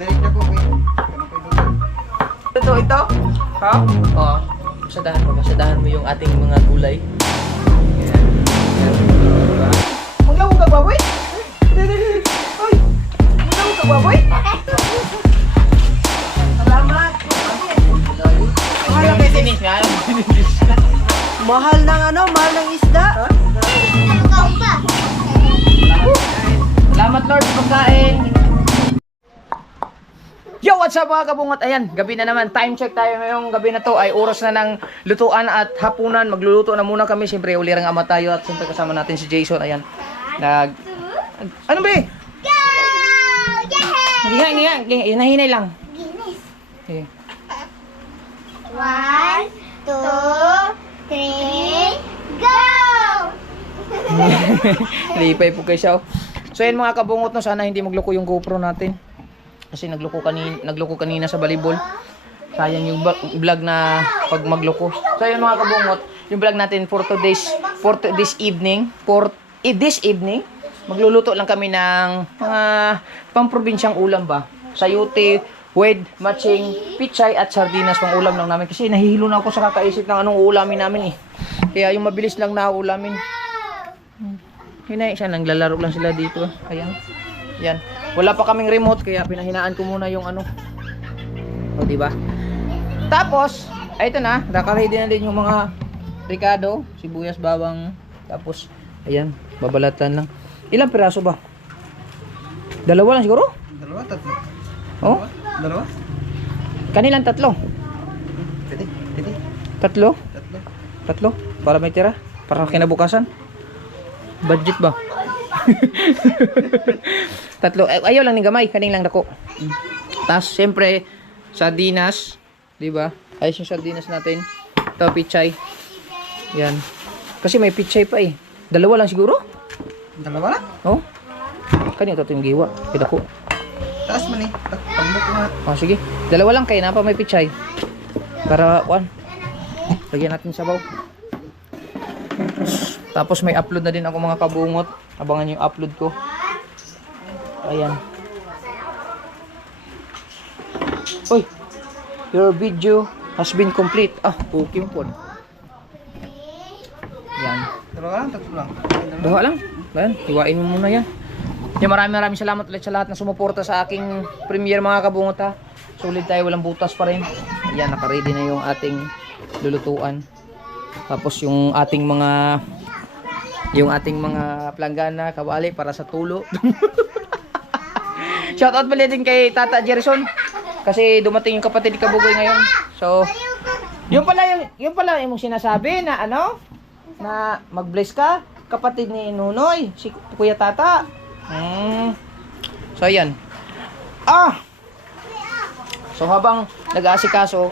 Direct na po kayo. Ito? Ha? Oo. Pasadahan mo yung ating mga gulay. Yan. Diba? Maglaw ka, baboy? Ay! Maglaw ka, baboy? Salamat! Mahal ng mahal ng isda. Salamat Lord sa pagkain. Yo, what's up mga kabungot? Ayan, gabi na naman. Time check tayo ngayong gabi na to. Ay oras na ng lutuan at hapunan. Magluluto na muna kami. Siyempre, ulirang ama tayo. At siyempre kasama natin si Jason. Ayan. Ano ba eh? Go! Yeah! Hinahinay lang. Guinness. Okay. 1, 2, 3, go! Lipay po kayo siya. So yan mga kabungot, no, sana hindi magloko yung GoPro natin. Kasi nagloko kanina sa volleyball. Sayang yung vlog na pag magloko. So yan mga kabungot, yung vlog natin for this evening, magluluto lang kami ng mga pamprobinsyang ulam ba. Sayuti with matching pichay at sardinas pang ulam lang namin. Kasi nahihilo na ako sa kakaisip ng anong uulamin namin eh. Kaya yung mabilis lang na uulamin. Hinay siya, naglalaro lang sila dito. Ayan. Yan. Wala pa kaming remote kaya pinahinaan ko muna yung ano. O, di ba? Tapos, ay ito na, naka-ready na din yung mga ricado, sibuyas, bawang. Tapos, ayan, babalatan lang. Ilang piraso ba? Dalawa lang siguro? Dalawa, tatlo. Oh? Dalawa? Kanilang tatlo. Pwede. Tatlo? Tatlo. Tatlo? Para may tira? Para kinabukasan? Budget ba? Tatlo. Ayaw lang ng gamay. Kaning lang dako. Tapos, siyempre, sardinas. Diba? Ayos yung sardinas natin. Ito, pichay. Yan. Kasi may pichay pa eh. Dalawa lang siguro? Dalawa na? Oh? Kanina ito yung giwa. Kita ko. Taas man eh. Pambok ko nga. Oh, sige. Dalawa lang kayo na pa may pichay. Para, lagyan natin sabaw. Tapos may upload na din ako mga kabungot. Abangan yung upload ko. Ayan. Uy! Your video has been complete. Okay po. Yan. Dalawa lang, tatlo lang. Bawa lang. Ayan, hiwain mo muna yan. Yan, maraming salamat ulit sa lahat na sumuporta sa aking premiere mga kabungot ha. Sulit tayo, walang butas pa rin. Ayan, naka-ready na yung ating lulutuan. Tapos yung ating mga planggana, kawali para sa tulo. Shoutout pala din kay Tata Jerson. Kasi dumating yung kapatid ni Kabugoy ngayon. So, yun pala yung sinasabi na na mag-bless ka, kapatid ni Nunoy, si Kuya Tata. So, ayan. So, habang nag-aasikaso,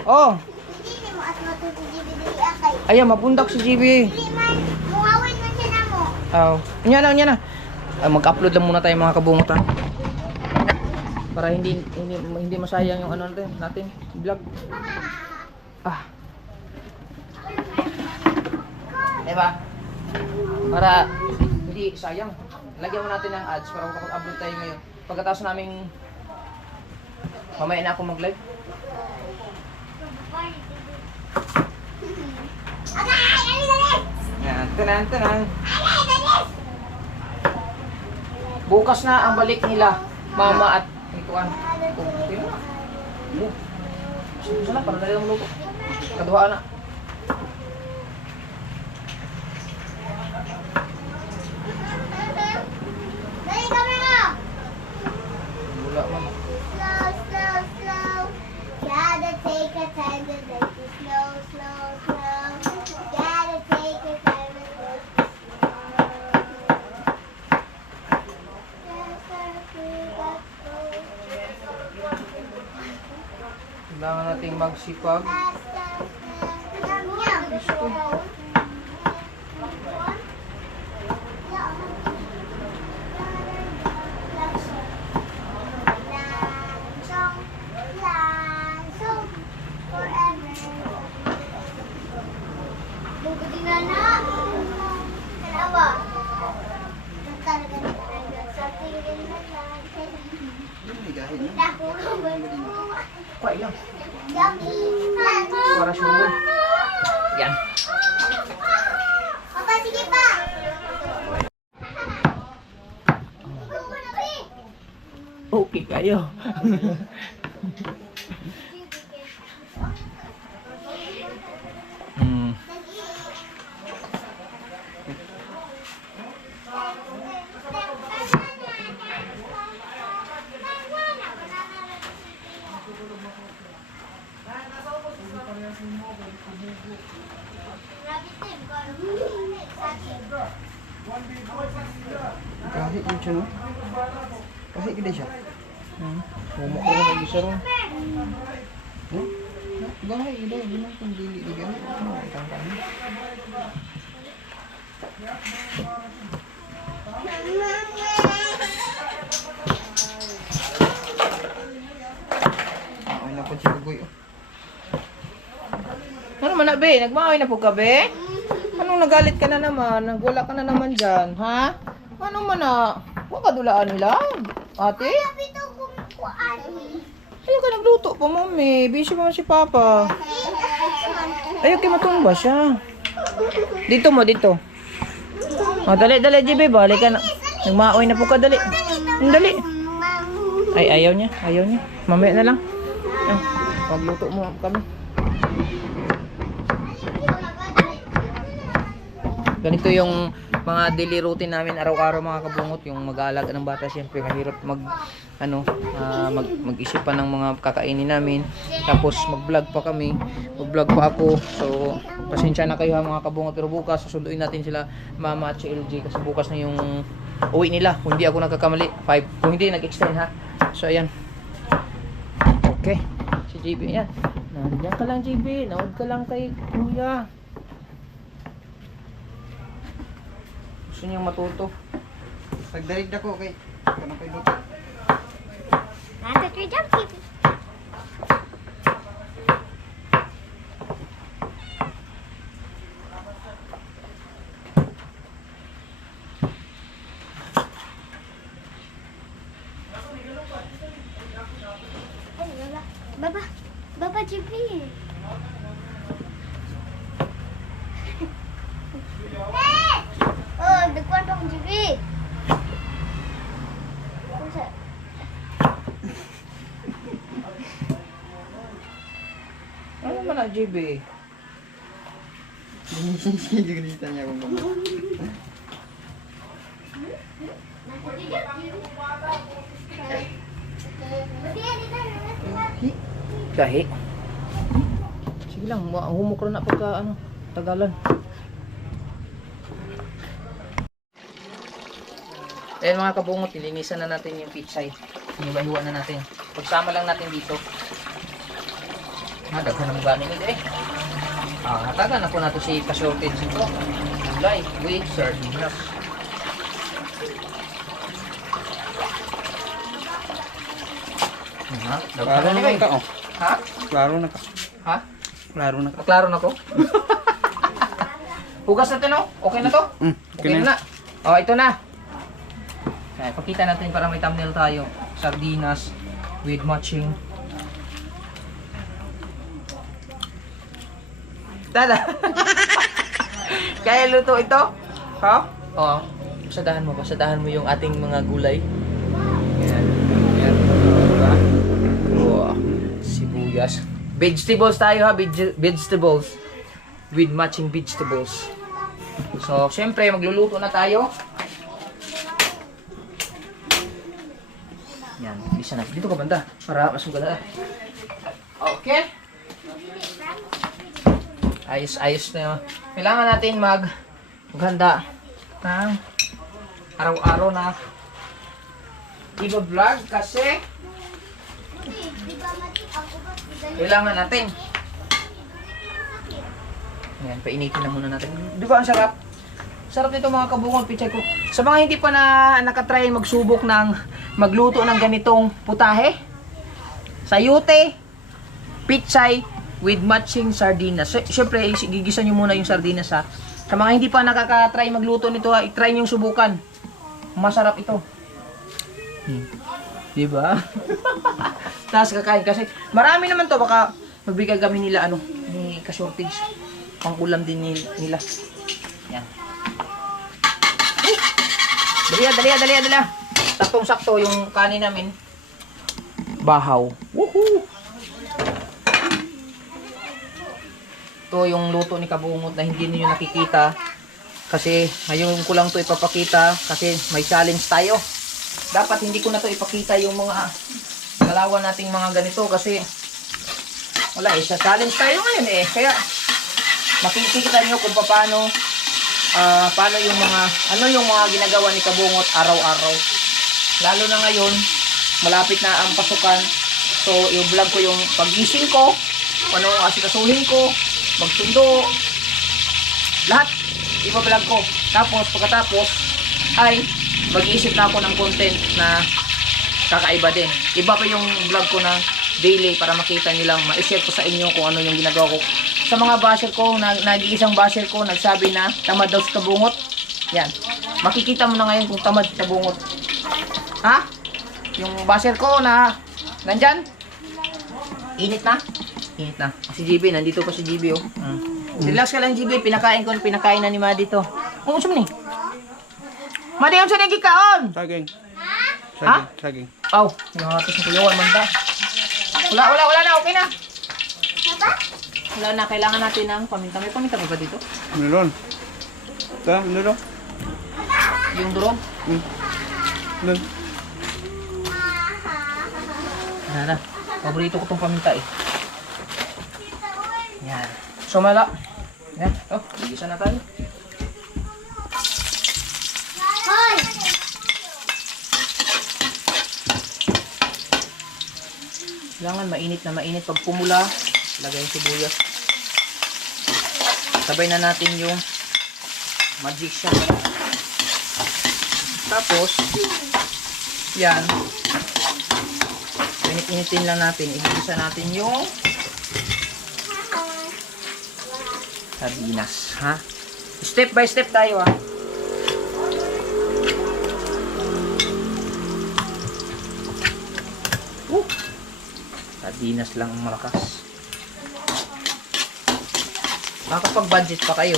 ayan, mapundak si GB. Mungawin man siya na mo. Unya na. Mag-upload lang muna tayo mga kabungot ha. Para hindi masayang yung natin vlog. Diba? Para hindi sayang. Lagyan mo natin ng ads para makapag-upload tayo ngayon. Pagkatapos naming mamaya na ako mag-live. Yan, tanan. Bukas na ang balik nila, mama at ikuan. Sana para dali lang luto. Kaduha na. Dali kami na. Wala man. Slow. Gotta take a time to make it slow. Gotta take a time to make it Kailangan nating magsipag. Kuha lang. Yummy. Para sumo. Yan. Papa, sige pa. Okay kayo. Hmm. Kahit yun siya, no? Kahit gede siya. Momo ko na mag-isa ron. No? Bahay, hindi na kung dili di gani. Ano, itang kami. Ay na po siya gugoy. Ano man na, be? Nagmaoy na po ka, be? Anong nagalit ka na naman? Nagwala ka na naman dyan, ha? Ano man na? Huwag ka dulaan nila, ate? Ito kumukuan. Ayaw ka nagluto pa, mami. Busy pa si papa. Ayaw kayo matumba siya. Dito mo, dito. O, dali, dali, JB. Balik ka na. Nagmaoy na po ka, dali. Dali. Ay, ayaw niya. Ayaw niya. Mamaya na lang. Magluto mo kami. Ganito yung mga daily routine namin araw-araw mga kabungot, yung mag-aalaga ng bata. Siyempre mahirap mag-isip pa ng mga kakainin namin, tapos mag-vlog pa kami, mag-vlog pa ako. So pasensya na kayo ha mga kabungot, pero bukas susunduin natin sila mama at si LG kasi bukas na yung uwi nila kung hindi ako nagkakamali, 5 kung hindi nag-extend ha. So ayan, okay, si JB yan, nandiyan ka lang JB, naod ka lang kay kuya. Gusto niyang matuto. Pagdarig na ko, okay. Kanang kayo luto. Nasa 3 jump, Kitty. Baba. Baba, JP. Oh, depan dong, JP. Ano ba na JB? Hindi ganita niya kung mama. Gahi. Sige lang, humukro na pagka ano, tagalan. Ayan mga kabungot, nilinisan na natin yung pitsay. Hiniwa-hiwa na natin. Pagsama lang natin dito. Daghan ng ganin nito eh. Hatagan na po natin si ka-shortage ito. Gulay with sardinas. Klaro na ka, oh. Ha? Klaro na ka. Ha? Klaro na ka. Maklaro na ko? Hugas natin oh. Okay na to? Okay na. Oh, ito na. Okay, pakita natin para may thumbnail tayo. Sardinas with matching. Tada. Kaya luto ito? Ha? Oo. Pasadahan mo yung ating mga gulay. Ayan. Ayan. Diba? Wow. Sibuyas. Vegetables tayo ha, vegetables. With matching vegetables. So, syempre, magluluto na tayo. Yan, bisa na. Dito ka banda. Para mas maganda. Okay. Ayos na yun. Kailangan natin maghanda ng araw-araw na i-vlog kasi kailangan natin. Ayan, painitin na muna natin. Di ba ang sarap? Sarap nito mga kabungol, pichay ko. Sa mga hindi pa na nakatry magsubok ng magluto ng ganitong putahe, sayote, pichay, with matching sardinas. Siyempre, gigisa nyo muna yung sardinas ha. Sa mga hindi pa nakaka-try magluto nito ha, i-try nyo yung subukan. Masarap ito. Diba? Tapos kakain kasi. Marami naman to. Baka magbigay kami nila ni ka-shortage. Pang ulam din nila. Yan. Dali. Saktong-sakto yung kanin namin. Bahaw. Woohoo! Ito yung luto ni Kabungot na hindi niyo nakikita. Kasi ngayon ko lang to ipapakita kasi may challenge tayo. Dapat hindi ko na to ipakita yung mga galawan nating mga ganito kasi wala sa challenge tayo ngayon Kaya makikita niyo kung paano yung mga ginagawa ni Kabungot araw-araw. Lalo na ngayon, malapit na ang pasukan. So, i-vlog ko yung pagising ko, anong asikasuhin ko, magsundo, lahat i-vlog ko. Tapos pagkatapos ay mag-iisip na ako ng content na kakaiba din. Iba pa yung vlog ko na daily para makita niyo lang, ma-share ko sa inyo kung ano yung ginagawa ko. Sa mga basher ko, nag-iisang basher ko nagsabi na tamad daw si Kabungot. Yan. Makikita mo na ngayon kung tamad si Kabungot. Ha? Yung basher ko na nandyan? Init na? Init na. Si GB, nandito pa si GB oh. Relax ka lang GB, pinakain na ni Madi to. Kung saan ni? Madi, ang saan yung kaon? Saging. Ha? Saging. Aw, nangatos ng kulawan man ta. Wala na, okay na. Wala na, kailangan natin ng paminta. May paminta ba dito? Meron. Ito, meron. Yung durog? Meron. Nana, paborito ko tong paminta Yan. So, mala. Yan. Oh, isa na tayo. Hoy! Kailangan mainit na mainit. Pag pumula, lagay yung sibuyas. Sabay na natin yung magic shot. Tapos, yan. Init-initin lang natin. Igisa natin yung sardinas. Ha? Step by step tayo ha. Sardinas lang ang malakas. Makakapag-budget pa kayo.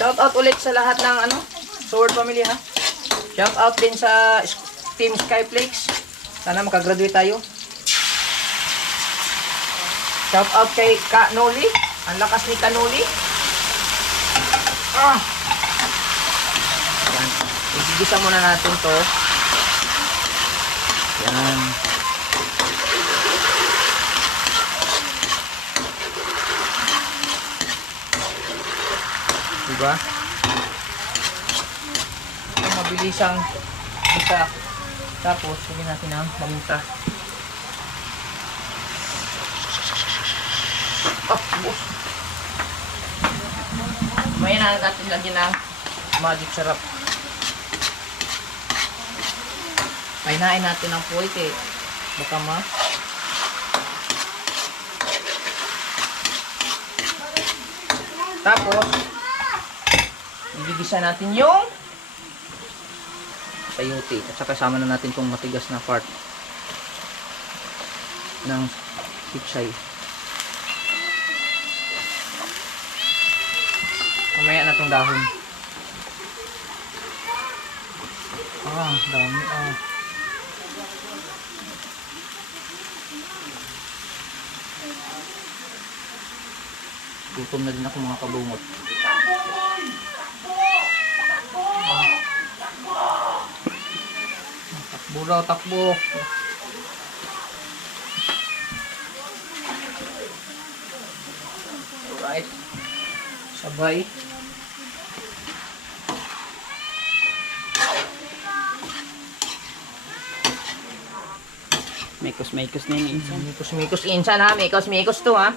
Shout out ulit sa lahat ng Sword family ha. Shout out din sa Team Skyflakes. Sana makagraduate tayo. Shout out kay Kanoli. Ang lakas ni Kanoli. Yan. Igigisa muna natin to. Yan. Diba? Mabilisang isa. Tapos, sige natin ang paminta. Bus. Maya na natin lagyan ng magic syrup. Painain natin ang puwit baka Tapos, igigisa natin yung sayote. At saka kasama na natin itong matigas na part ng pichay. Mamaya na itong dahon. Dami Gutom na din ako mga kabungot. Takbo daw, takbo. Alright. Sabay. Mekos-mekos na yun insan. Mikos-mikos insan ha. Mikos-mikos to ha.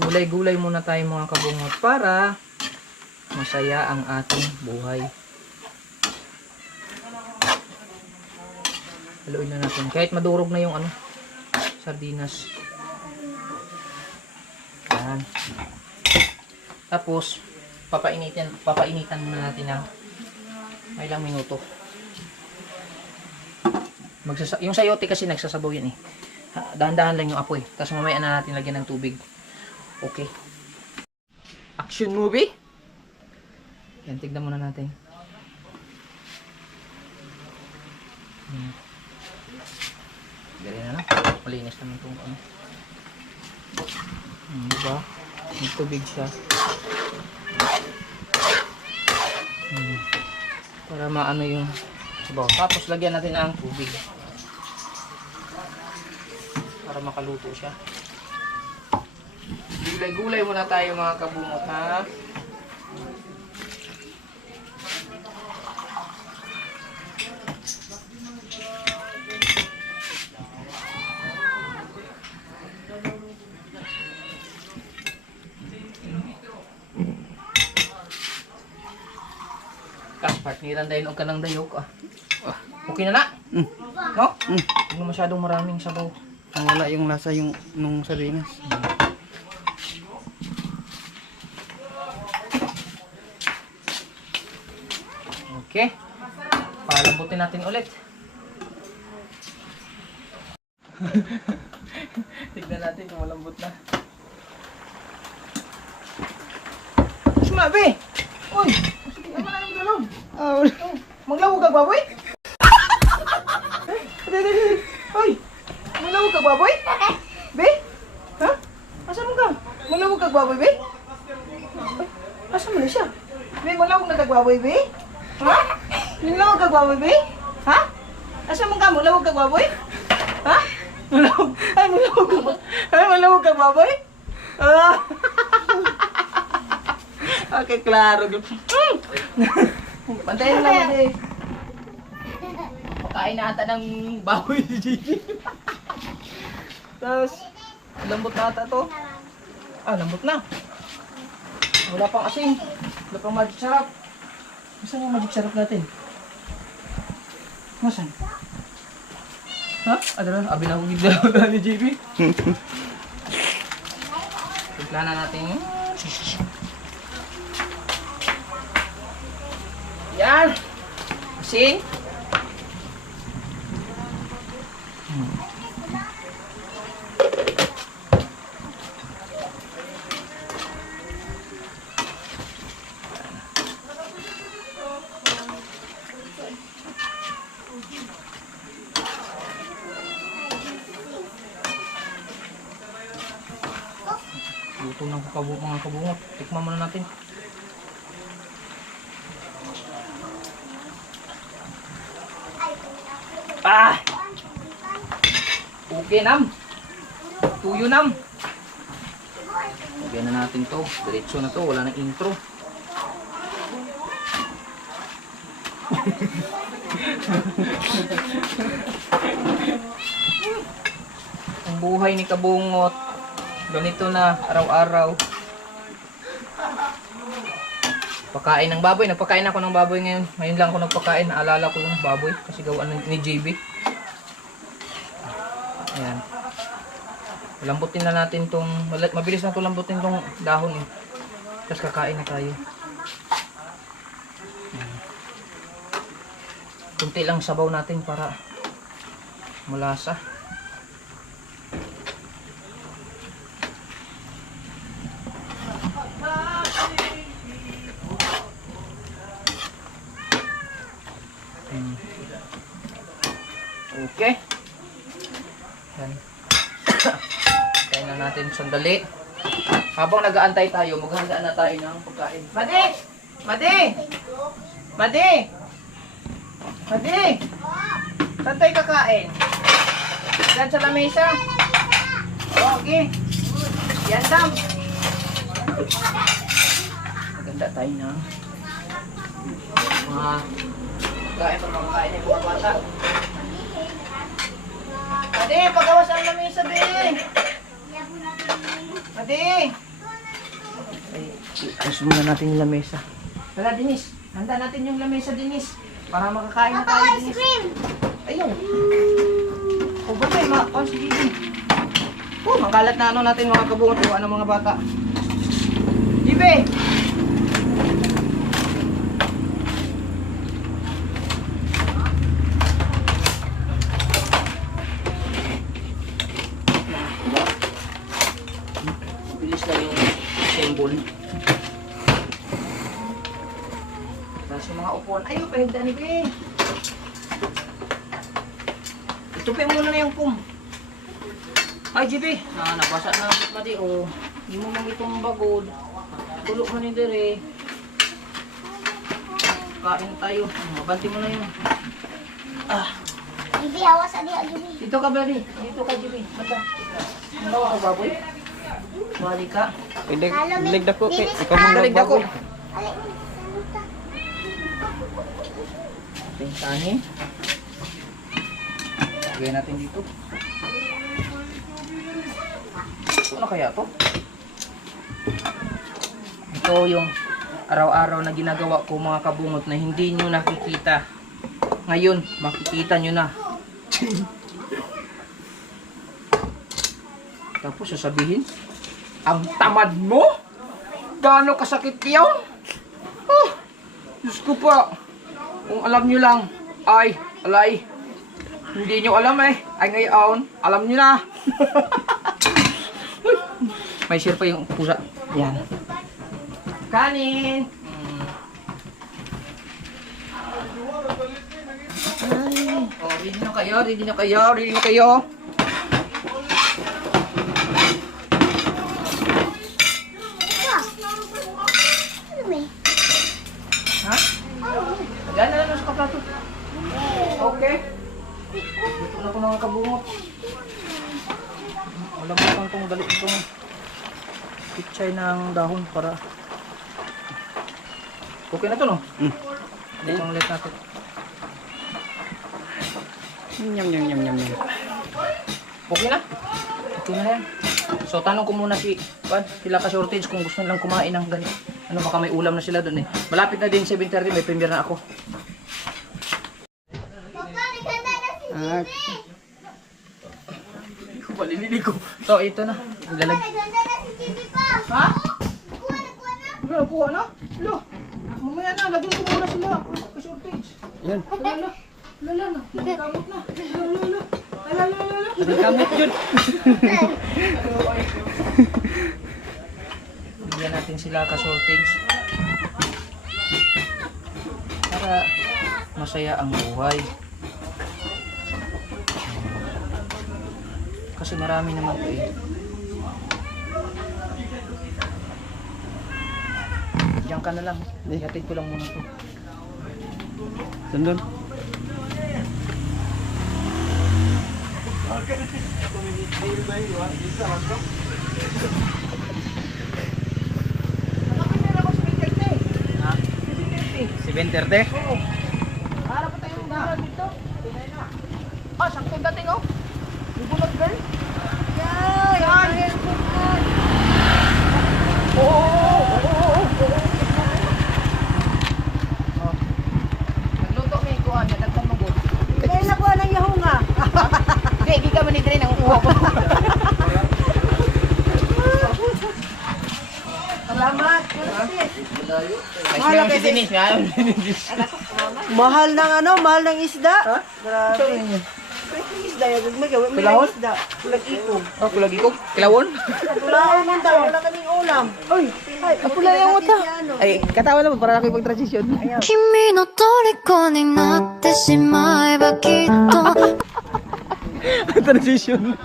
Gulay-gulay muna tayo mga kabungot para masaya ang ating buhay. Haluin na natin. Kahit madurog na yung sardinas. Yan. Tapos, papainitan muna natin ng may ilang minuto. Yung sayote kasi nagsasabaw yan eh. Dahan-dahan lang yung apoy. Tapos mamaya na natin lagyan ng tubig. Okay. Action movie. Yan, tignan muna natin. Ganyan na lang. Malinis naman itong ano. Diba? May tubig siya. Para maano yung sabaw. Tapos lagyan natin ang tubig. Para makaluto siya. Gulay-gulay muna tayo mga kabungot ha. Partneran dahil og kanang dayok ah. Okay na na? No? Huwag na masyadong maraming sabaw. Ang wala yung lasa yung nung sardinas. Okay. Palambutin natin ulit. Tignan natin kung malambot na. Sumabi! Uy! Sige, ano na yung galong? Oh, Maglawag ka, baboy? Uy! Maglawag ka, baboy? Be? Ha? Asan mo ka? Maglawag ka, baboy, be? Asan mo na siya? Be, maglawag na ka, baboy, be? Ha? Maglawag ka, baboy, be? Ha? Asan mo ka? Maglawag ka, baboy? Ha? Malawag? Ay, malawag ka, baboy? Ay, malawag ka, baboy? Ah! Okay, klaro. Pantayin lang natin. Pakain na ata ng baboy si Gigi. Tapos, lambot na ata to. Ah, lambot na. Wala pang asin. Wala pang magic sarap. Saan yung magic sarap natin? Nasaan? Ha? Ano na? Abi na akong gila ni JB. Timpla na natin. Yan! Asin. Luto ng mga kabungot. Tikman muna natin. Ah! Okay nam. Tuyo nam. Lagyan na natin to. Diretso na to. Wala nang intro. Ang buhay ni kabungot. Ganito na araw-araw. Pagkain ng baboy. Nagpakain ako ng baboy ngayon. Ngayon lang ako nagpakain. Naalala ko yung baboy. Kasi gawaan ni JB. Ayan. Lambutin na natin tong... Mabilis na ito lambutin tong dahon eh. Tapos kakain na tayo. Ayan. Kunti lang sabaw natin para malasa. Okay. Yan. Kain na natin sandali. Habang nag-aantay tayo, maghanda na tayo ng pagkain. Madi! Madi! Madi! Madi! Saan tayo kakain? Diyan sa lamesa? Okay. Yan dam. Maganda tayo na. Mga pagkain pa makakain ng mga bata. Madi, pagawas ang lamesa, be. Madi. Ayos muna natin yung lamesa. Wala, Denise. Handa natin yung lamesa, Denise. Para makakain na tayo, Denise. Ice cream. Ayun. O, ba tayo, sige. Ang kalat na ano natin mga kabungot. Iwan ng mga bata. Jibe. Tapos yung mga upuan. Ayaw, pahigda ni Be. Itupi muna na yung pum. Ay, GB. Nabasa na ang madi. O, hindi mo mang itong bagod. Tulog mo ni Dere. Kain tayo. Mabanti mo na yun. Bibi, hawas sa diha, Bibi. Dito ka, Beri. Dito ka, GB. Mata. Malawa ka, baboy. Bali ka. Ilig dako kay ikaw Ang mong galig ako. Alay, saluta. Tingkahin. Lagyan natin dito. Ano kaya to? Ito yung araw-araw na ginagawa ko mga kabungot na hindi nyo nakikita. Ngayon, makikita nyo na. Tapos sasabihin, ang tamad mo? Gaano kasakit yun? Oh, Diyos ko pa. Kung alam nyo lang, ay, alay. Hindi nyo alam eh. Ay ngayon, alam nyo na. May share pa yung pusa. Yan. Kanin! Oh, ready na kayo, ready na kayo, ready na kayo. Ano may? Ha? Yan na lang sa kaplato. Okay. Dito na ko mga kabungot. Wala mo kang itong dali itong pichay ng dahon para okay na to, no? Itong ulit natin. Nyam. Okay na? Okay na yan. So tanong ko muna sila ka shortage kung gusto nilang kumain ng ganito. Ano, baka may ulam na sila doon eh. Malapit na din 7:30, may premiere na ako. Papa, naganda na si Bibi. Hindi ko palilili ko. So ito na. Ilalag. Naganda na si Bibi pa. Ha? Kuha na. Ano, kuha na? Lo. Mamaya na, lagyan ko muna sila. Ka shortage. Yan. Lala na. Kamot na. Lala. Kamot yun. Bigyan natin sila ka shortage. Para masaya ang buhay. Kasi marami naman to eh. Diyan ka na lang. Ihatid ko lang muna to. Sandun. Ha? 7:30. Para pa tayong bulan dito. Ah, saktong dating oh. Yung bulot girl. Yay! Oo. Nagluto may kuha niya, nagpamagod. Kaya nakuha ng yahunga. Hindi, hindi ka manitry ng uwa ko. Salamat. Mahal si Denise nga. Mahal ng isda. Grabe. Isda yan, may gawin may Kulahon? isda. Kulag-ikog. Oh, kulagi ko. Kilawon? Kulahon lang daw, wala kaming ulam. Ay, apula yung mata. Ay, katawa naman para ako ipag-transition. 君の虜になってしまえばきっと Transition.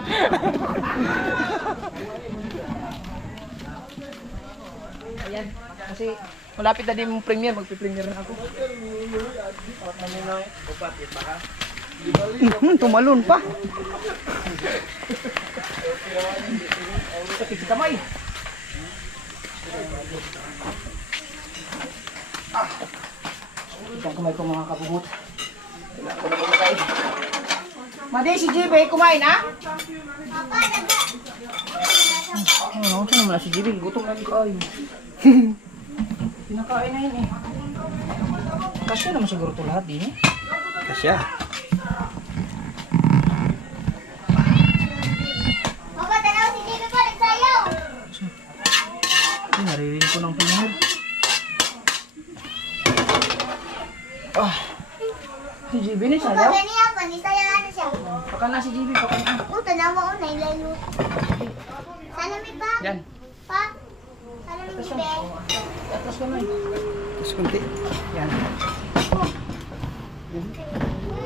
Ayan, kasi malapit na din yung premiere, magpi-premiere na ako. Tumalon pa. Sakit sa kamay. Sakit ang kamay ko mga kabuhot. Kailangan ko na kumain. Madi, si JB, kumain ha? Papa, daga. Ano, saan naman na si JB? Gutom na ko ay. Pinakain na yun eh. Kasya naman siguro ito lahat din eh. Kasya. Papa, tanaw si Bibi pa, nagsayaw. Ay, naririnig ko ng pangahal. Ah, si JB na Papa, sayaw. ganiyan pa, nisayaw na siya. Baka na si JB, baka na. Tanawa ko na ilayo. Sana may pa. Yan. Pa. Sana may bibi. Atlas ka na eh. Mas kunti. Yan.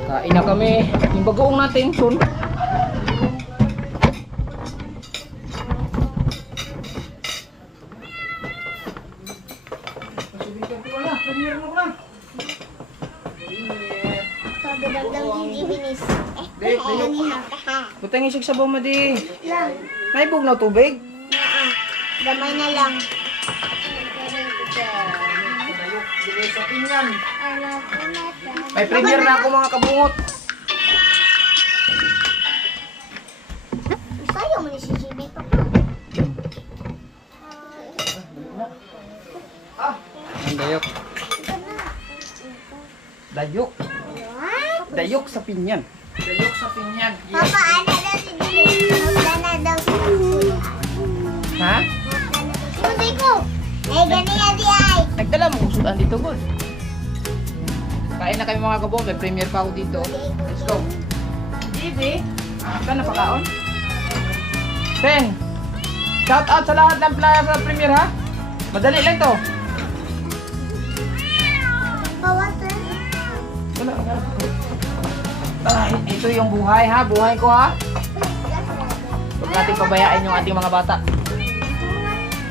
Kain na kami. Yung bagoong natin, soon. Pagdadagdag yung gibinis. Kanina. Butang isig sa mo di. Lang. Naibog na tubig. Damay na lang. May premier na ako mga kabungot. Sayo mo ni si Jibi pa. Ang dayok. Dayok. Dayok sa pinyan. Dayok sa pinyan. Papa, ano daw si Jibi? Magdana daw si Jibi. Ha? Susi ko. Eh, ganyan di ay. Nagdala mo usutan dito, Gol. Kain na kami mga kabungot. May premier pa ako dito. Let's go. Jibi, saan na pakaon? Ten. Shout out sa lahat ng playa sa premier, ha? Madali lang to. Pawasan. Wala, wala. Ay, ito yung buhay, ha? Buhay ko, ha? Huwag natin pabayaan yung ating mga bata.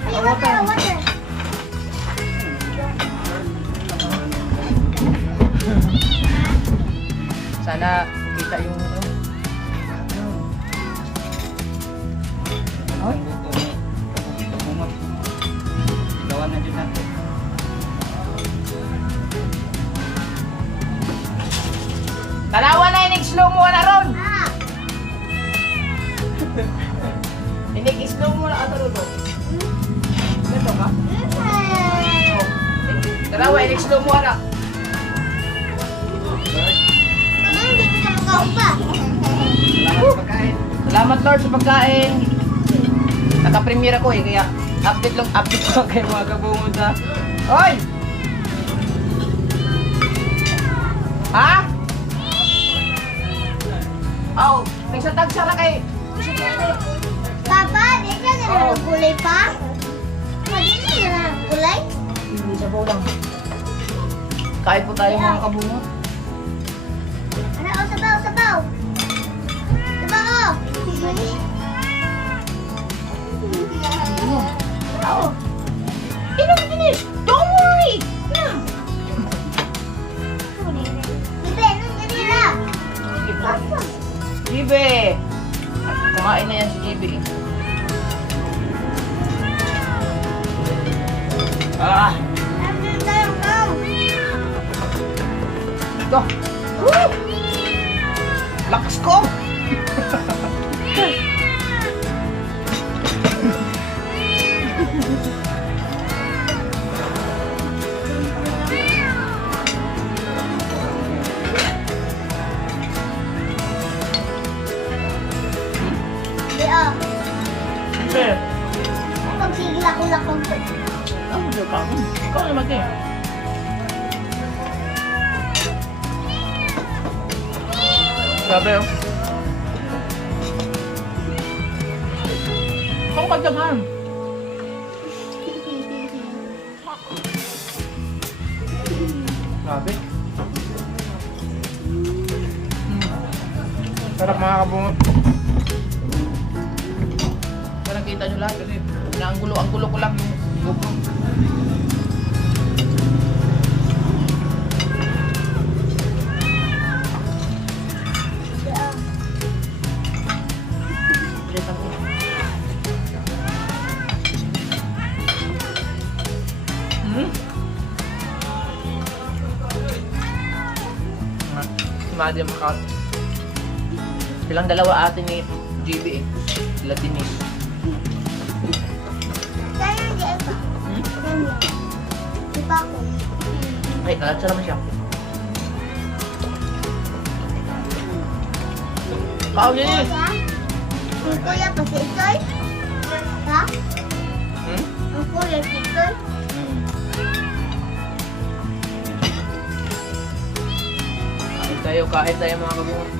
Ay, water, water. Sana kita yung ano. Ay, Bungot. Gawan na dyan natin. tanawa na inig slow mo na ron. Inig slow mo na ato ron. Ito ka? Tanawa inig slow mo na. Hindi ko sa mga Salamat pagkain. Salamat Lord sa pagkain. Naka-premiere ako eh, kaya update lang kayo mga kabungod ha. Hoy! Ha? Oh, nagsatagsa na kay... Papa, di ka na gulay pa? Hindi na gulay? Hindi sa lang. Kain po tayo mga kabungod. Ano, oh, sabaw, sabaw. Sabaw, oh. Oh. Inom finish! Don't worry! Ibe, anong ganila? Jibe! Kumain na yan si Jibe. Ah! Ano tayo, ma'am? Ito! Woo! Lakas ko! Di, oh. Jibe! Pagsigil ako lakong to. Ano ba pa? Ikaw naman din. Grabe oh. Kung kagdaman. Grabe. Sarap mga kabungot. Parang kita nyo lahat kasi naanggulo ko lang yung GoPro. Madya Makat. Silang dalawa atin ni GB eh. Sila Denise. Kaya di ay pa. Di pa ako. Ay, kalatsa naman siya. Pao yun eh. Ang kuya pa si Itoy? Ha? Hmm? Ang kuya si Itoy? Kain tayo mga kabungot.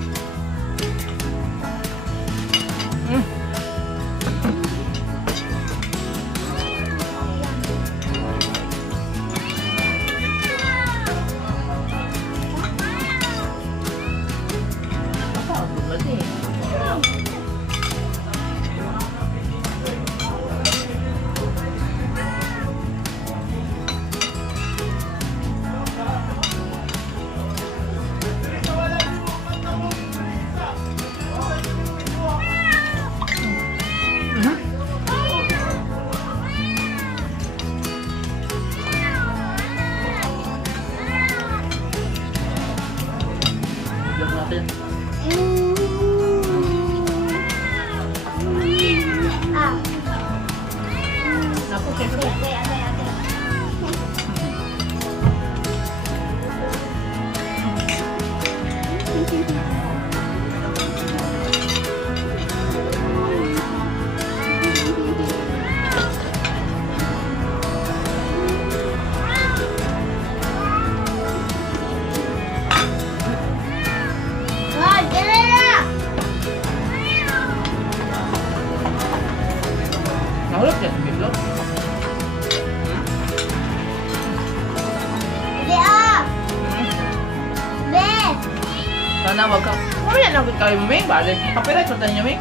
na, wag ka. Mamaya na kayo, Ming. Balik. Copyright, punta niyo, Ming.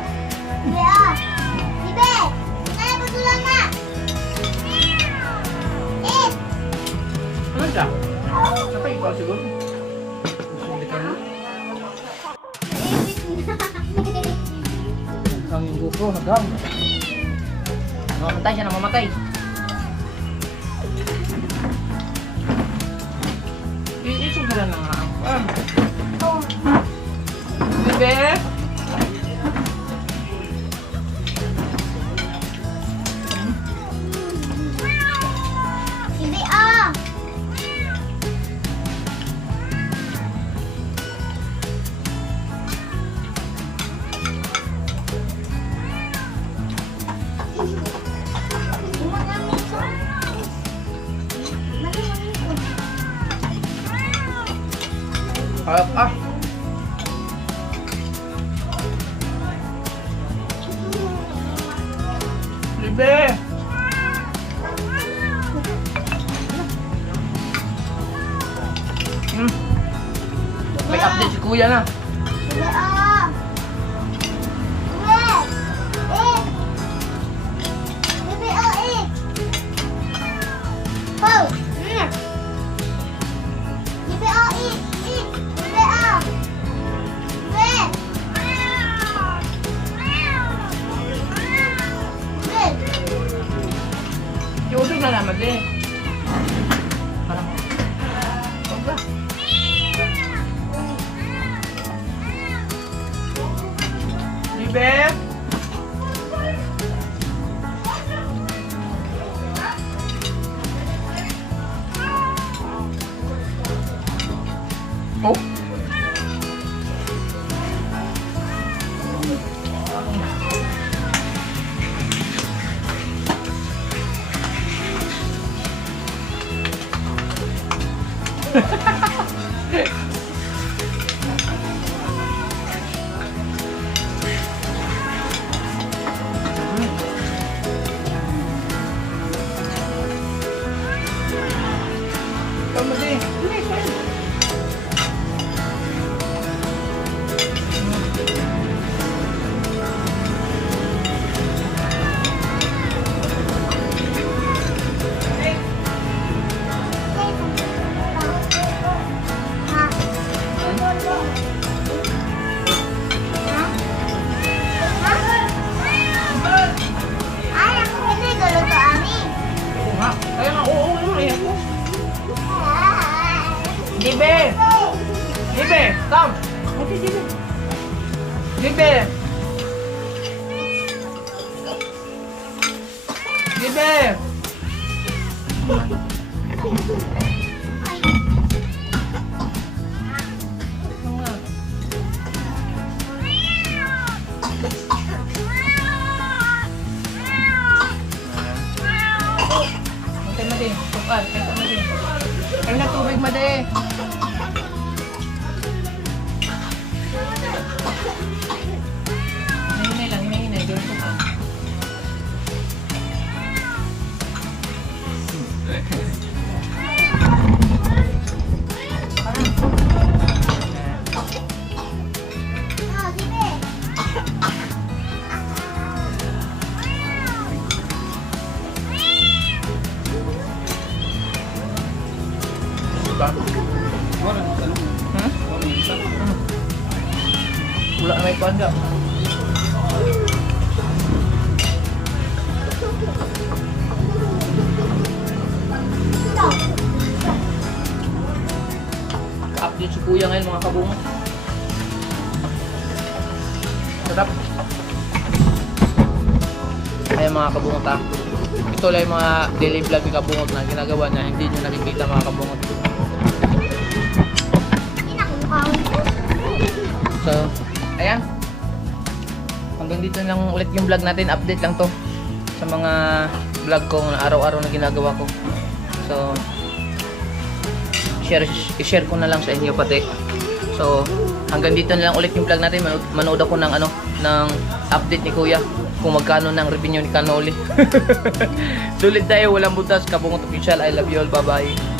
Bibe, ah. Bibe, kaya patulang na. Eh, Ano siya? Saka ikaw siguro. Hindi ka na. Ang yung GoPro, hagam. Namamatay siya, namamatay. Iisog na lang ng hangpan. Bibe? Bibe, ah. Harap ah. Bibe! May update si Kuya na. Bibe, ah. Bibe, eh. Bibe, ah, eh. Oh, Bibe, ah, eh. Bibe, ah. Bibe. Bibe. Iusog na naman din. Parang... Huwag ba? Bibe! Oh! Tama din. Ay, ako pinaguluto, Ami. Oo nga. Kaya nga, oo naman eh. Bibe! Bibe! Come! Bibe! Bibe! Matay madi. Tukan. Kaya madi. Kaya na tubig madi. Hinay lang. Hinay. Gawin tukan. Oh, Bibe. Diba? Wala na may panda. Ka-update si Kuya ngayon mga kabungo. Sarap. Ayan mga kabungot ha. Ito lang yung mga daily vlog ni kabungot na ginagawa niya. Hindi nyo nakikita mga kabungot. So, ayan. Hanggang dito lang ulit yung vlog natin. Update lang to sa mga vlog ko na araw-araw na ginagawa ko. So, i-share ko na lang sa inyo pati. So, hanggang dito na lang ulit yung vlog natin. Manood ako ng ng update ni Kuya kung magkano ng revenue ni Canoli. Sulit tayo, walang butas. Kabungot Official. I love you all. Bye-bye.